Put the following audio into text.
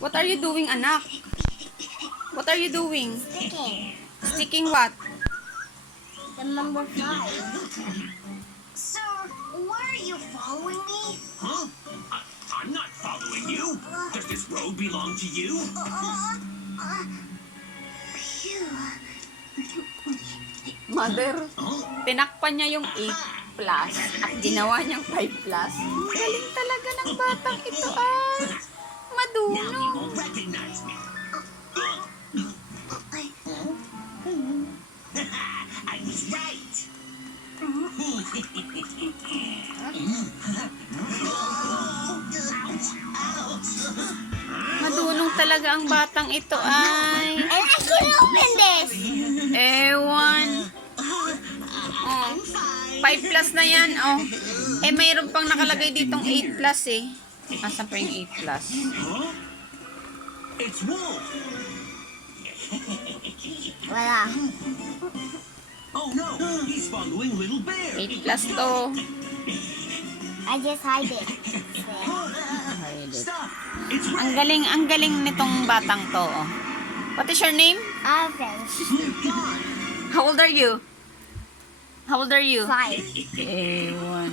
What are you doing, anak? What are you doing? Sticking. Sticking what? The number 5. Sir, why are you following me? Huh? I'm not following you. Does this road belong to you? Phew. Mother, tinakpan niya yung 8 plus at ginawa niyang 5 plus. Galing talaga ng batang ito ay. Now Madunong. you won't recognize me. I was right. Madunong talaga ang batang ito ay. And I can open this. Ewan. Oh, 5 plus na yan. Oh. Eh, mayroon pang nakalagay ditong 8 plus eh. Asan pa yung 8 plus? Huh? It's Wolf. Wala. Oh no, he's following Little Bear. 8 plus to. I just hide it. Stop. It's Ang Red. galing nitong batang to. Oh. What is your name? Orange. How old are you? How old are you? 5. Ewan.